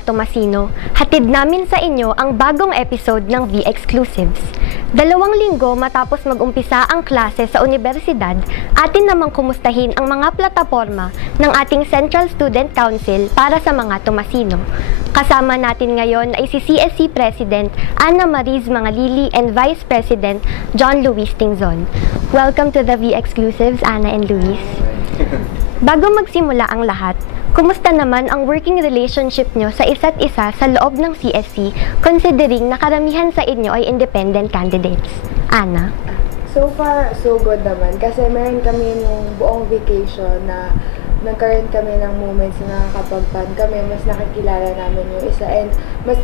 mga Tomasino, hatid namin sa inyo ang bagong episode ng V-Exclusives. 2 linggo matapos mag-umpisa ang klase sa universidad, atin namang kumustahin ang mga plataporma ng ating Central Student Council para sa mga Tomasino. Kasama natin ngayon ay si CSC President Ana Mariz Mangalili and Vice President John Luis Tingzon. Welcome to the V-Exclusives, Ana and Luis. Bago magsimula ang lahat, kumusta naman ang working relationship nyo sa isa't isa sa loob ng CSC considering na karamihan sa inyo ay independent candidates? Ana? So far, so good naman. Kasi meron kami nung buong vacation na nagkaroon kami ng moments na nakakapag-fun kami, mas nakikilala namin yung isa, and mas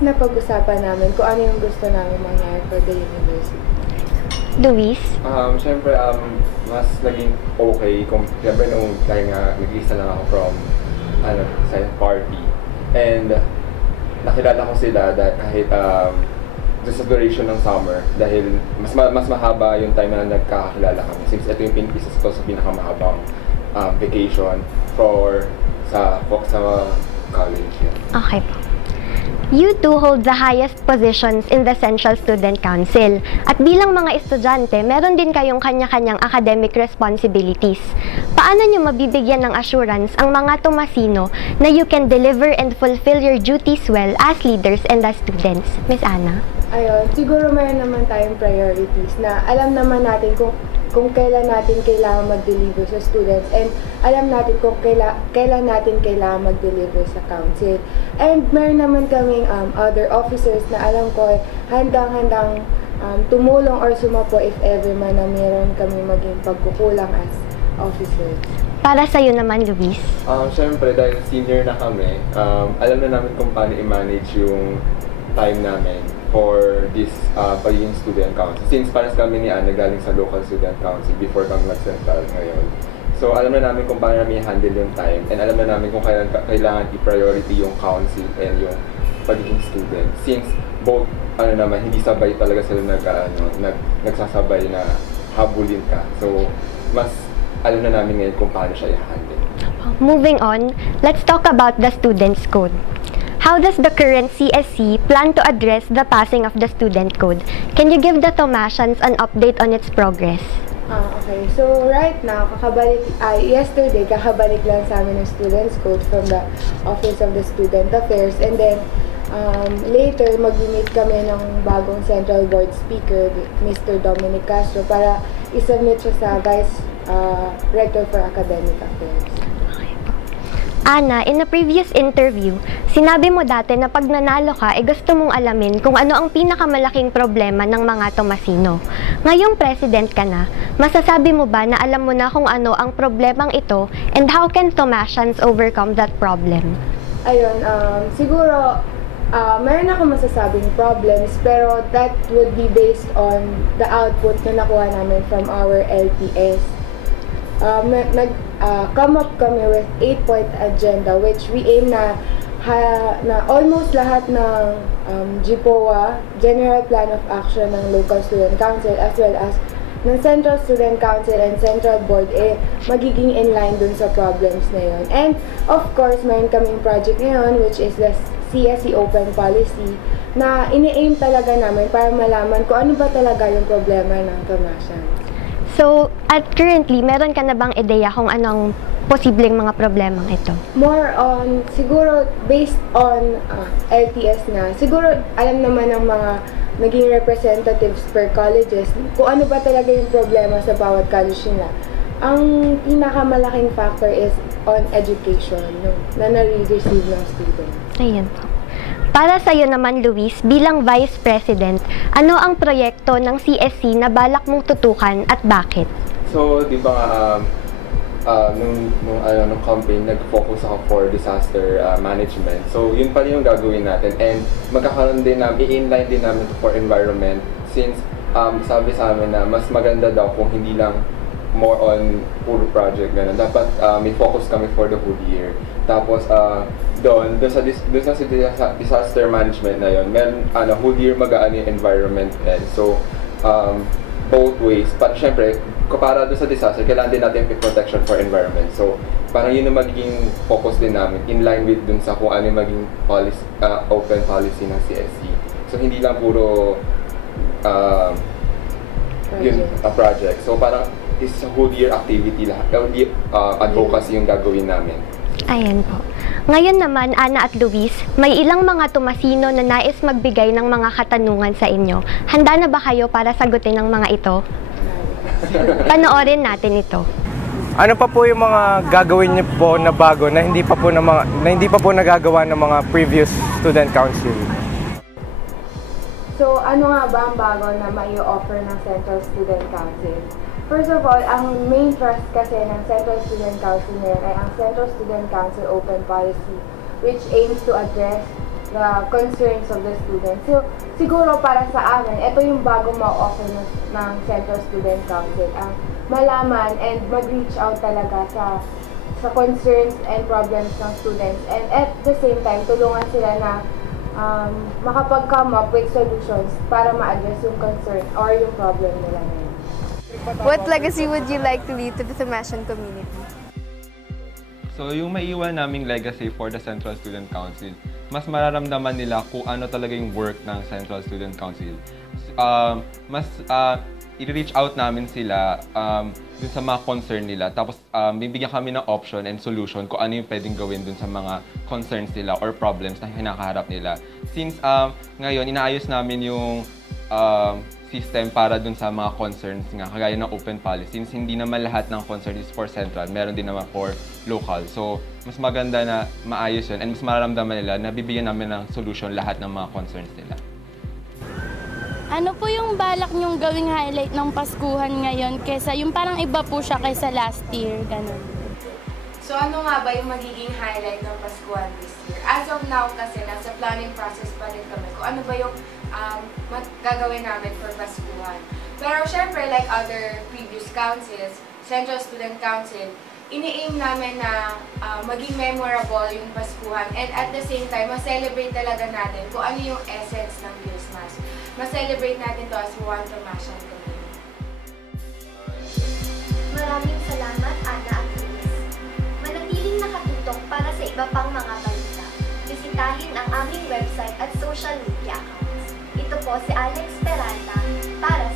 napag-usapan namin kung ano yung gusto namin mangyari for the university. Luis? Siyempre, mas naging okay kung siyempre nung dahil nga nag-isa lang ako from sa party, and nakilala ko sila dahil kahit sa duration ng summer, dahil mas mahaba yung time na nagkakakilala kami since ito yung pinipisa ko sa pinakamahabang vacation sa college. Okay po. You two hold the highest positions in the Central Student Council. At bilang mga estudyante, meron din kayong kanya-kanyang academic responsibilities. Paano nyo mabibigyan ng assurance ang mga Tomasino na you can deliver and fulfill your duties well as leaders and as students? Miss Ana? Ayun, siguro meron naman tayong priorities na alam naman natin kung kailan natin kailangan mag-deliver sa students, and alam natin kung kailan natin kailangan mag-deliver sa council. And meron naman kaming other officers na alam ko handang-handang tumulong or sumapo if ever man na meron kami maging pagkukulang as officers. Para sa'yo naman, Luis? Siyempre, dahil senior na kami, alam na namin kung paano i-manage yung time namin for this pagiging student council. Since panas kami ni Anne galing sa local student council before kami mag-central ngayon. So alam na namin kung paano namin i-handle yung time, and alam na namin kung kailangan i-priority yung council and yung pagiging student. Since both hindi sabay talaga sila nagsasabay na habulin ka. So mas alam na namin ngayon kung paano siya i-handle. Moving on, let's talk about the Students' Code. How does the current CSC plan to address the passing of the Student Code? Can you give the Tomasians an update on its progress? Okay. So right now, yesterday, kakabalik lang sa amin ng Students Code from the Office of the Student Affairs, and then later, mag-meet kami ng bagong Central Board Speaker, Mr. Dominic Castro, para isubmit siya sa Vice Rector for Academic Affairs. Ana, in a previous interview, sinabi mo dati na pag nanalo ka, gusto mong alamin kung ano ang pinakamalaking problema ng mga Tomasino. Ngayong president ka na, masasabi mo ba na alam mo na kung ano ang problemang ito, and how can Tomasians overcome that problem? Ayun, siguro, meron ako masasabing problems, pero that would be based on the output na nakuha namin from our LPS. Come up kami with 8-point agenda, which we aim na almost lahat ng GPOA, General Plan of Action ng Local Student Council, as well as ng Central Student Council and Central Board, magiging in line dun sa problems na yun. And of course, mayroon kaming project ngayon, which is the CSC Open Policy, na ini-aim talaga namin para malaman kung ano ba talaga yung problema ng Tomasians. So, currently, meron ka na bang ideya kung anong posibleng mga problemang ito? More on, siguro, based on LTS na, siguro alam naman ng mga naging representatives per colleges kung ano ba talaga yung problema sa bawat college nila. Ang pinakamalaking factor is on education, na na-receive ng students. Ayan po. Para sa'yo naman, Luis, bilang Vice President, ano ang proyekto ng CSC na balak mong tutukan at bakit? So, di ba nung campaign, nag-focus ako for disaster management. So, yun pala yung gagawin natin. And magkakaroon din i-inline din namin for environment, since sabi sa amin na mas maganda daw kung hindi lang more on puro project, ganun. Dapat may focus kami for the whole year. Tapos, doon sa disaster management na yun, whole year magaan yung environment din. So, both ways. But syempre, para doon sa disaster, kailangan din natin yung protection for environment. So, parang yun ang magiging focus din namin in line with dun sa kung ano yung maging policy, open policy ng CSC. So, hindi lang puro project. So, parang this is a whole year activity lahat. Advocacy yung gagawin namin. Ayan po. Ngayon naman, Ana at Luis, may ilang mga tumasino na nais magbigay ng mga katanungan sa inyo. Handa na ba kayo para sagutin ang mga ito? Panoorin natin ito. Ano pa po yung mga gagawin niyo po na bago na hindi pa po nagagawa ng mga previous student council? So, ano nga ba ang bago na mai-offer ng Central Student Council? First of all, ang main thrust kasi ng Central Student Council ngayon ay ang Central Student Council Open Policy, which aims to address the concerns of the students. So, siguro para sa amin, ito yung bago ma-offer ng Central Student Council, ang malaman and mag-reach out talaga sa concerns and problems ng students, and at the same time, tulungan sila na makapag-come up with solutions para ma-address yung concern or yung problem nila ngayon. What legacy would you like to leave to the Thomasian community? So, yung maiiwan naming legacy for the Central Student Council, mas mararamdaman nila kung ano talaga yung work ng Central Student Council. I-reach out namin sila dun sa mga concern nila. Tapos, bibigyan kami ng option and solution kung ano yung pwedeng gawin dun sa mga concerns nila or problems na kinakaharap nila. Since ngayon, inaayos namin yung system para dun sa mga concerns nga, kagaya ng open policy. Since hindi naman lahat ng concern is for central, meron din naman for local. So, mas maganda na maayos yun and mas mararamdaman nila na bibigyan namin ng solution lahat ng mga concerns nila. Ano po yung balak nyong gawing highlight ng Paskuhan ngayon kesa yung parang iba po siya kaysa last year, ganun? So ano nga ba yung magiging highlight ng Paskuhan this year? As of now kasi nasa planning process pa rin kami kung ano ba yung gagawin namin for Paskuhan. Pero syempre, like other previous councils, Central Student Council, ini-aim namin na maging memorable yung Paskuhan and at the same time, ma-celebrate talaga natin kung ano yung essence ng Christmas. Ma-celebrate natin to as one Thomasian community. Maraming salamat, Ana at Luis. Manatiling nakatutok para sa iba pang mga balita. Bisitahin ang aming website at social media accounts. Ito po si Alex Peralta para sa